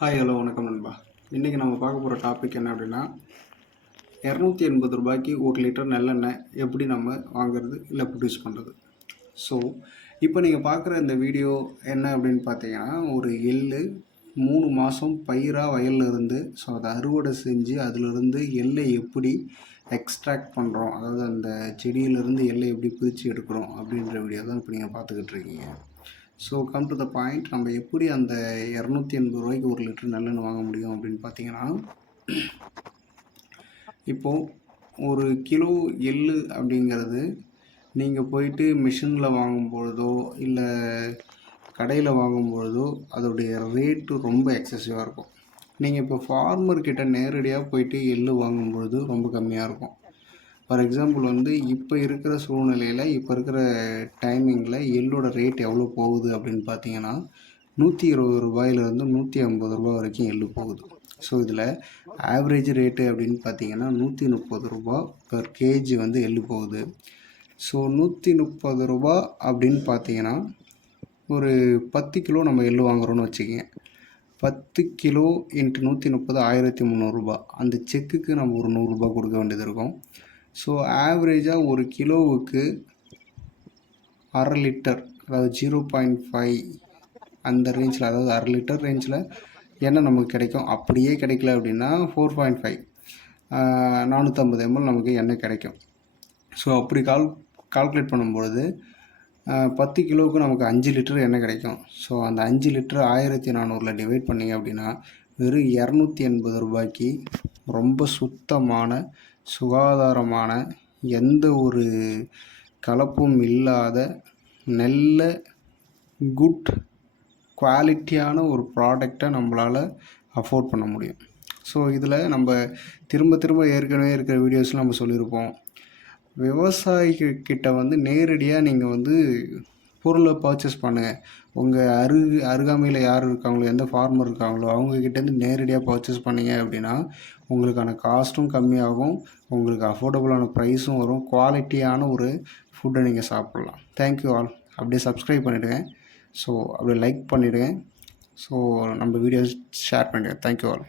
Hi hello வணக்கம் நண்பா. இன்றைக்கி நம்ம பார்க்க போகிற டாபிக் என்ன அப்படின்னா, ₹280 ஒரு லிட்டர் நல்லெண்ணெய் எப்படி நம்ம வாங்குறது இல்லை ப்ரொடியூஸ் பண்ணுறது. ஸோ இப்போ நீங்கள் பார்க்குற இந்த வீடியோ என்ன அப்படின்னு பார்த்தீங்கன்னா, ஒரு எள்ளு 3 மாதம் பயிராக வயலில் இருந்து அதை அறுவடை செஞ்சு அதிலிருந்து எள்ளை எப்படி எக்ஸ்ட்ராக்ட் பண்ணுறோம், அதாவது அந்த செடியிலேருந்து எள்ளை எப்படி பிரித்து எடுக்கிறோம் அப்படின்ற வீடியோ தான் இப்போ நீங்கள் பார்த்துக்கிட்டு இருக்கீங்க. So come to the point, நம்ம எப்படி அந்த ₹280 ஒரு லிட்டர் நல்லெண்ணெய் வாங்க முடியும் அப்படின்னு பார்த்தீங்கன்னா, இப்போது ஒரு கிலோ எள்ளு அப்படிங்கிறது நீங்கள் போயிட்டு மிஷினில் வாங்கும்பொழுதோ இல்லை கடையில் வாங்கும்பொழுதோ அதோடைய ரேட்டு ரொம்ப எக்ஸசிவாக இருக்கும். நீங்கள் இப்போ ஃபார்மர்கிட்ட நேரடியாக போயிட்டு எள்ளு வாங்கும்பொழுது ரொம்ப கம்மியாக இருக்கும். ஃபார் எக்ஸாம்பிள் இப்போ இருக்கிற சூழ்நிலையில் இப்போ இருக்கிற டைமிங்கில் எள்ளோட ரேட் எவ்வளோ போகுது அப்படின்னு பார்த்தீங்கன்னா, ₹120 ₹150 வரைக்கும் எள்ளு போகுது. ஸோ இதில் ஆவரேஜ் ரேட்டு அப்படின்னு பார்த்தீங்கன்னா ₹130 பெர் கேஜி எள்ளு போகுது. ஸோ ₹130 அப்படின்னு பார்த்தீங்கன்னா ஒரு 10 கிலோ நம்ம எள்ளு வாங்குகிறோன்னு வச்சுக்கோங்க. 10 கிலோ இன்ட்டு 130 ₹1300. அந்த செக்குக்கு நம்ம ஒரு ₹100 கொடுக்க வேண்டியது இருக்கும். ஸோ ஆவரேஜாக ஒரு கிலோவுக்கு 1/2 லிட்டர், அதாவது 0.5 அந்த ரேஞ்சில், அதாவது 1/2 லிட்டர் ரேஞ்சில் எண்ணெய் நமக்கு கிடைக்கும். அப்படியே கிடைக்கல அப்படின்னா 4.5 450 ml நமக்கு எண்ணெய் கிடைக்கும். ஸோ அப்படி கால்குலேட் பண்ணும்பொழுது 10 கிலோவுக்கு நமக்கு 5 லிட்டர் எண்ணெய் கிடைக்கும். ஸோ அந்த 5 லிட்டர் 1400 டிவைட் பண்ணிங்க அப்படின்னா வெறும் ₹280 ரொம்ப சுத்தமான சுகாதாரமான எந்த ஒரு கலப்பும் இல்லாத நல்ல குட் குவாலிட்டியான ஒரு ப்ராடக்டை நம்மளால் அஃபோர்ட் பண்ண முடியும். ஸோ இதில் நம்ம திரும்ப ஏற்கனவே இருக்கிற வீடியோஸில் நம்ம சொல்லியிருப்போம், விவசாயிகிட்ட நேரடியாக நீங்கள் பொருளை பர்ச்சேஸ் பண்ணுங்கள். உங்கள் அருகாமையில் யார் இருக்காங்களோ, எந்த ஃபார்மர் இருக்காங்களோ அவங்கக்கிட்டேருந்து நேரடியாக பர்ச்சேஸ் பண்ணிங்க அப்படின்னா உங்களுக்கான காஸ்ட்டும் கம்மியாகும், உங்களுக்கு அஃபோர்டபுளான ப்ரைஸும் வரும், குவாலிட்டியான ஒரு ஃபுட்டை நீங்கள் சாப்பிட்லாம். Thank you all. அப்படியே சப்ஸ்கிரைப் பண்ணிவிடுங்க. ஸோ அப்படியே லைக் பண்ணிவிடுங்க. ஸோ நம்ம வீடியோஸ் ஷேர் பண்ணிவிடுங்க. Thank you all.